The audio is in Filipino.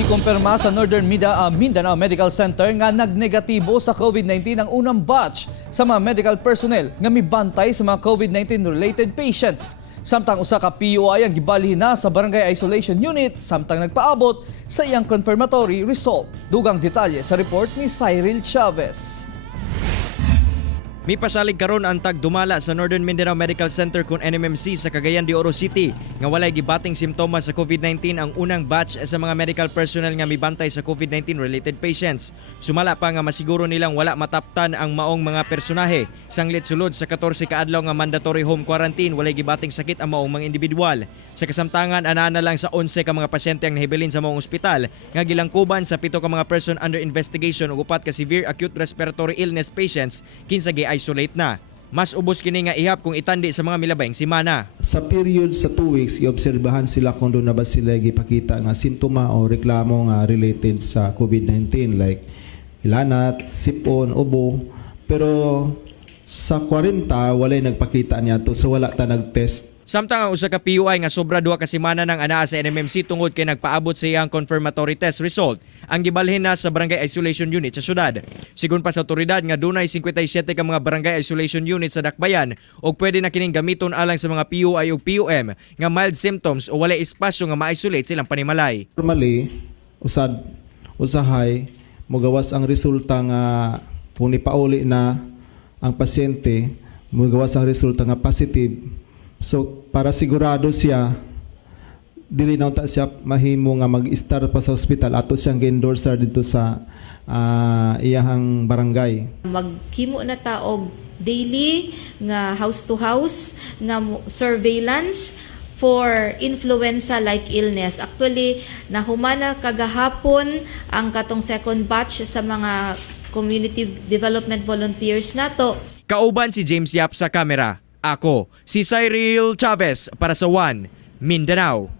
Gikumpirma sa Northern Mindanao Medical Center nga nagnegatibo sa COVID-19 ang unang batch sa mga medical personnel nga mibantay sa mga COVID-19 related patients. Samtang usa ka PUI ang gibalhin na sa Barangay Isolation Unit samtang nagpaabot sa iyang confirmatory result. Dugang detalye sa report ni Cyril Chavez. May pasalig karon ang tagdumala sa Northern Mindanao Medical Center kun NMMC sa Cagayan de Oro City nga walay gibating simptomas sa COVID-19 ang unang batch sa mga medical personnel nga mibantay sa COVID-19 related patients. Sumala pa nga masiguro nilang wala mataptan ang maong mga personahe. Sanglit sulod sa 14 ka adlaw nga mandatory home quarantine, walay gibating sakit ang maong mga individual. Sa kasamtangan anana lang sa 11 ka mga pasyente ang nahibilin sa maong ospital nga gilangkuban sa 7 ka mga person under investigation ug 4 ka severe acute respiratory illness patients kinsa isolate na. Mas ubos kini nga ihap kung itandi sa mga milabayng simana. Sa period sa 2 weeks, iobserbahan sila kung doon na ba sila gipakita nga simptoma o reklamo nga related sa COVID-19 like ilanat, sipon, ubo. Pero sa 40, walay nagpakita niya to, so wala ta nag-test. Samtang ang usa ka PUI nga sobra 2 ka semana nang anaa sa NMMC tungod kay nagpaabot sa iyang confirmatory test result ang gibalhin na sa Barangay Isolation Unit sa syudad. Sigon pa sa otoridad nga dunay 57 ka mga Barangay Isolation Unit sa Dakbayan ug pwede na kining gamiton alang sa mga PUI ug PUM nga mild symptoms o walay espasyo nga ma-isolate silang panimalay. Normally, usahay, mugawas ang resulta nga kung nipauli na ang pasyente, mugawas ang resulta nga positive. So para sigurado siya, dili na ta siya mahimo nga mag-start pa sa ospital ato siyang gi-endorse dito sa iyahang barangay. Maghimo na ta og daily nga house to house nga surveillance for influenza-like illness. Actually, nahumana kagahapon ang katong second batch sa mga community development volunteers nato. Kauban si James Yap sa kamera. Ako, si Cyril Chavez para sa One Mindanao.